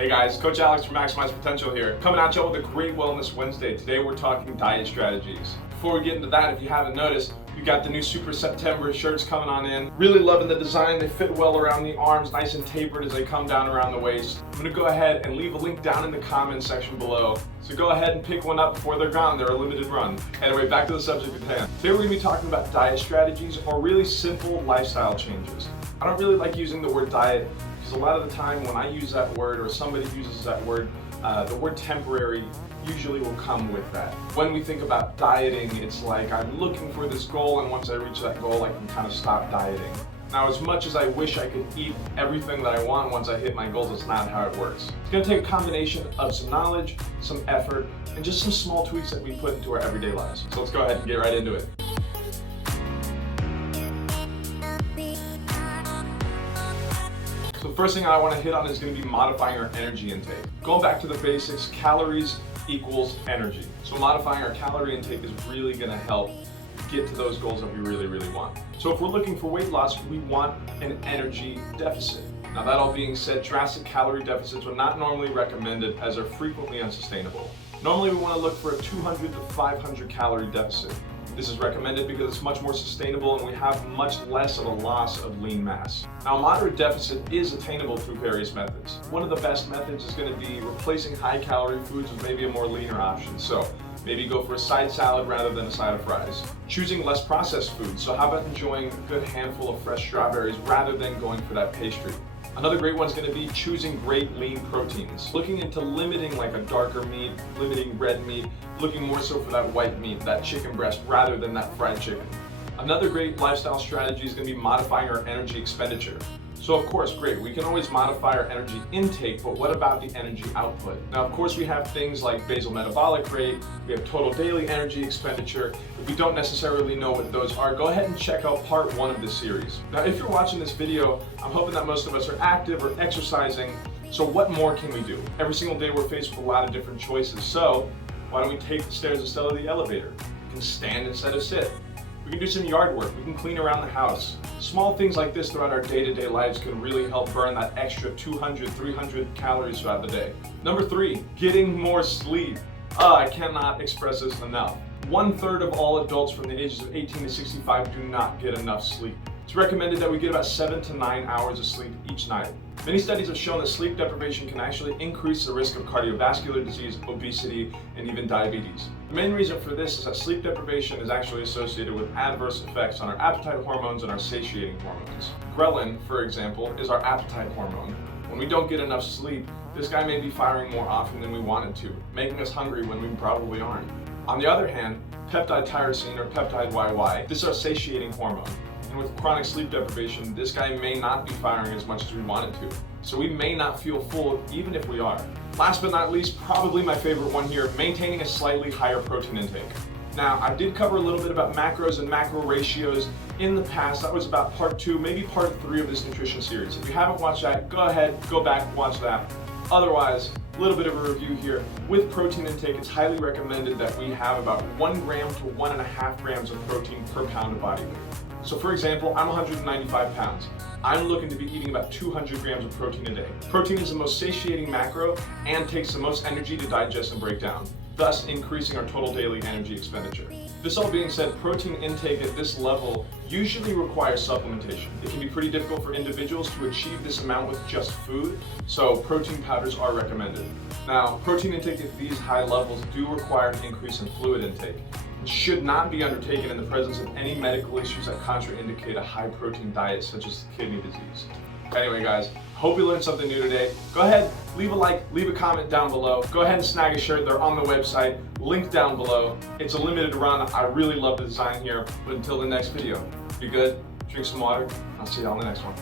Hey guys, Coach Alex from Maximize Potential here, coming at you with a great Wellness Wednesday. Today we're talking diet strategies. Before we get into that, if you haven't noticed, we got the new Super September shirts coming on in. Really loving the design. They fit well around the arms, nice and tapered as they come down around the waist. I'm gonna go ahead and leave a link down in the comments section below. So go ahead and pick one up before they're gone. They're a limited run. Anyway, back to the subject at hand. Today we're gonna be talking about diet strategies or really simple lifestyle changes. I don't really like using the word diet because a lot of the time when I use that word or somebody uses that word, the word temporary usually will come with that. When we think about dieting, it's like I'm looking for this goal, and once I reach that goal, I can kind of stop dieting. Now, as much as I wish I could eat everything that I want once I hit my goals, it's not how it works. It's gonna take a combination of some knowledge, some effort, and just some small tweaks that we put into our everyday lives. So let's go ahead and get right into it. So the first thing I want to hit on is going to be modifying our energy intake. Going back to the basics, calories equals energy. So modifying our calorie intake is really going to help get to those goals that we really want. So if we're looking for weight loss, we want an energy deficit. Now, that all being said, drastic calorie deficits are not normally recommended as they're frequently unsustainable. Normally we want to look for a 200 to 500 calorie deficit. This is recommended because it's much more sustainable and we have much less of a loss of lean mass. Now, a moderate deficit is attainable through various methods. One of the best methods is going to be replacing high calorie foods with maybe a more leaner option. So maybe go for a side salad rather than a side of fries. Choosing less processed foods. So how about enjoying a good handful of fresh strawberries rather than going for that pastry? Another great one is going to be choosing great lean proteins. Looking into limiting like a darker meat, limiting red meat, looking more so for that white meat, that chicken breast, rather than that fried chicken. Another great lifestyle strategy is going to be modifying our energy expenditure. So of course, great, we can always modify our energy intake, but what about the energy output? Now, of course, we have things like basal metabolic rate, we have total daily energy expenditure. If we don't necessarily know what those are, go ahead and check out part 1 of this series. Now, if you're watching this video, I'm hoping that most of us are active or exercising, so what more can we do? Every single day we're faced with a lot of different choices, so why don't we take the stairs instead of the elevator? We can stand instead of sit. We can do some yard work, we can clean around the house. Small things like this throughout our day-to-day lives can really help burn that extra 200, 300 calories throughout the day. Number 3, getting more sleep. I cannot express this enough. 1/3 of all adults from the ages of 18 to 65 do not get enough sleep. It's recommended that we get about 7 to 9 hours of sleep each night. Many studies have shown that sleep deprivation can actually increase the risk of cardiovascular disease, obesity, and even diabetes. The main reason for this is that sleep deprivation is actually associated with adverse effects on our appetite hormones and our satiating hormones. Ghrelin, for example, is our appetite hormone. When we don't get enough sleep, this guy may be firing more often than we want it to, making us hungry when we probably aren't. On the other hand, peptide tyrosine, or peptide YY, this is our satiating hormone. And with chronic sleep deprivation, this guy may not be firing as much as we want it to. So we may not feel full even if we are. Last but not least, probably my favorite one here, maintaining a slightly higher protein intake. Now, I did cover a little bit about macros and macro ratios in the past. That was about part 2, maybe part 3 of this nutrition series. If you haven't watched that, go ahead, go back, watch that. Otherwise, a little bit of a review here. With protein intake, it's highly recommended that we have about 1 gram to 1.5 grams of protein per pound of body weight. So for example, I'm 195 pounds. I'm looking to be eating about 200 grams of protein a day. Protein is the most satiating macro and takes the most energy to digest and break down, thus increasing our total daily energy expenditure. This all being said, protein intake at this level usually requires supplementation. It can be pretty difficult for individuals to achieve this amount with just food, so protein powders are recommended. Now, protein intake at these high levels do require an increase in fluid intake. It should not be undertaken in the presence of any medical issues that contraindicate a high protein diet such as kidney disease. Anyway guys, hope you learned something new today. Go ahead, leave a like, leave a comment down below. Go ahead and snag a shirt, they're on the website, link down below. It's a limited run, I really love the design here, but until the next video, be good, drink some water, I'll see you on the next one.